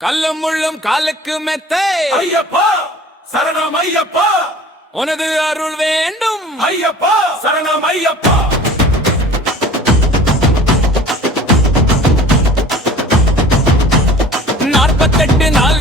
கல்லும் முள்ளும் காலுக்கு மெத்தை. ஐயப்பா சரணம் ஐயப்பா. உனது அருள் வேண்டும். ஐயப்பா சரணம் ஐயப்பா. நாற்பத்தெட்டு நாள்